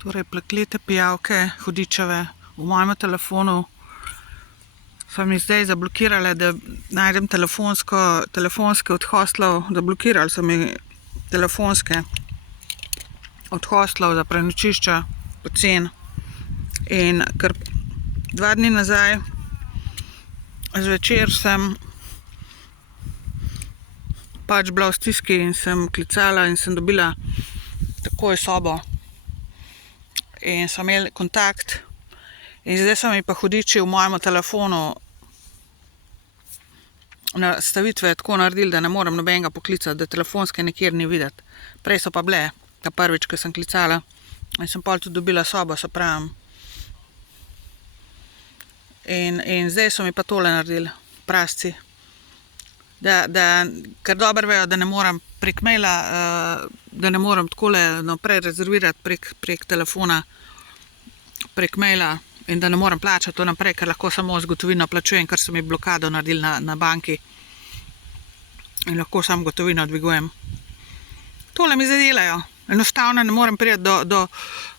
Torej, preklete pijavke hudičeve v mojem telefonu so mi zdaj zablokirale, da najdem telefonske od hostlov, zablokirali so mi telefonske od hostlov za prenočišča poceni. In ker 2 dni nazaj zvečer sem pač bila v stiski in sem klicala in sem dobila takoj sobo. In so imeli kontakt in zdaj so mi pa hudiči v mojem telefonu nastavitve tako naredili, da ne morem nobenega poklicati, da telefonske nikjer ni videti. Prej so pa bile, ta prvič, ko sem klicala in sem pol tudi dobila sobo, se pravim. In zdaj so mi pa tole naredili, prasci. Ker dobro vejo, da ne morem prek maila, da ne morem takole naprej rezervirati prek telefona, prek maila in da ne morem plačati to naprej, ker lahko samo z gotovino plačujem, ker so mi blokado naredili na banki in lahko samo gotovino dvigujem. Tole mi zdaj delajo. Enostavno ne morem priti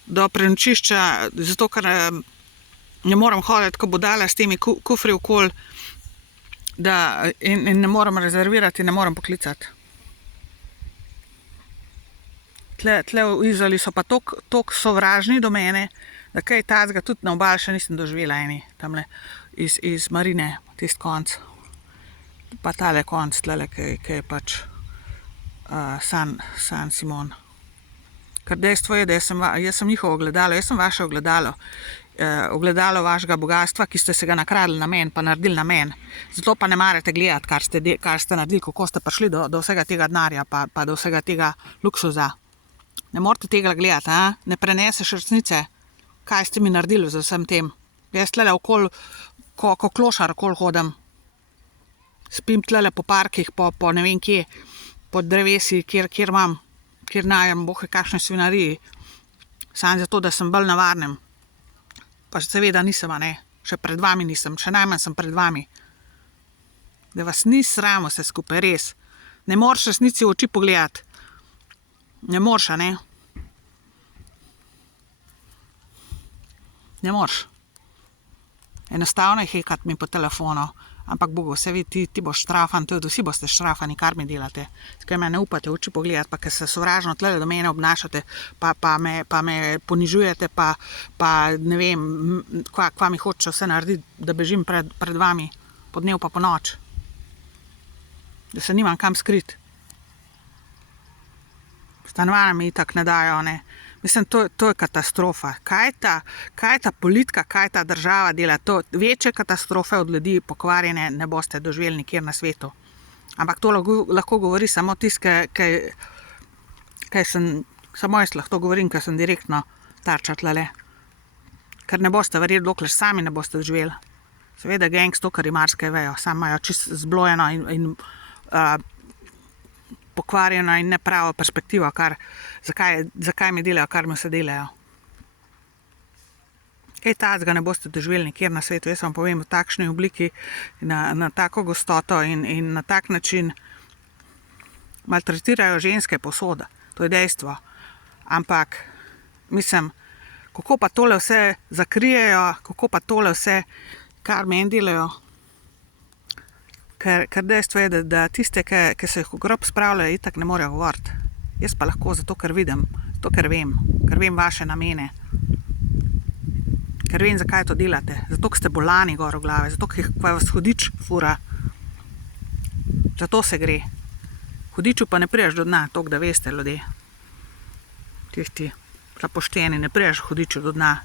do prenočišča, zato ker ne morem hoditi, ko budala s temi kufri okoli, in ne morem rezervirati in ne morem poklicati. Tle v Izoli so pa toliko sovražni do mene, da kaj tacga tudi na Obali še nisem doživela eni, tamle iz Marine, tisti konc. Pa tale konc, tlele, ki je pač San Simon. Ker dejstvo je, da jaz sem njihovo ogledalo, jaz sem vaše ogledalo. Ogledalo vašega bogatstva, ki ste se ga nakradli na meni, pa naredili na meni. Zato pa ne marate gledati, kar ste naredili, kako ste prišli do vsega tega denarja, pa do vsega tega luksuza. Ne morate tega gledati, ne preneseš resnice, kaj ste mi naredili z vsem tem. Jaz tlele okoli, ko klošar okoli hodim. Spim tlele po parkih, po ne vem kje, po drevesi, kjer najem, bohe kakšne svinariji. Samo zato, da sem bolj na varnem. Pa seveda nisem, še pred vami nisem, še najmanj sem pred vami. Da vas ni sram vse skupaj, res. Ne moreš resnici v oči pogledati. Ne moreš, Ne moreš. Enostavno je hekati mi po telefonu, ampak bogo, se vidi, ti boš štrafan, tudi vsi boste štrafani, kar mi delate. Skaj me ne upate v oči pogledati, pa ker se sovražno tle do mene obnašate, pa me ponižujete, pa ne vem, kva mi hoče vse narediti, da bežim pred vami, po dnev pa po noč. Da se nimam kam skriti. Stanovanja mi itak ne dajo, Mislim, to je katastrofa. Kaj je ta politika, kaj ta država dela? To večje katastrofe od ljudi pokvarjene ne boste doživeli nikjer na svetu. Ampak to lahko govori samo tisti, samo jaz lahko govorim, ker sem direktno tarča tlele. Ker ne boste verjeli, dokler sami ne boste doživeli. Seveda gangstokerji marsikaj vejo, samo imajo čisto zblojeno in pokvarjeno in nepravo perspektivo, zakaj mi delajo, kar mi se delajo. Kaj tacga ne boste doživeli nikjer na svetu, jaz vam povem, v takšni obliki, na tako gostoto in na tak način maltretirajo ženske posoda, to je dejstvo. Ampak, mislim, kako pa tole vse zakrijejo, kako pa tole vse, kar meni delajo, ker dejstvo je, da tiste, ki se jih v grob spravljajo, itak ne morejo govoriti. Jaz pa lahko, zato ker vidim, zato ker vem vaše namene. Ker vem, zakaj to delate. Zato, ker ste bolani gor v glave, zato, ker vas hudič fura. Zato se gre. Hudiču pa ne priješ do dna, toliko da veste, ljudje. Tihti zapošteni, ne priješ hudiču do dna.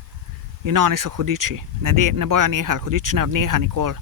In oni so hudiči. Ne bojo nehali, hudič ne odneha nikoli.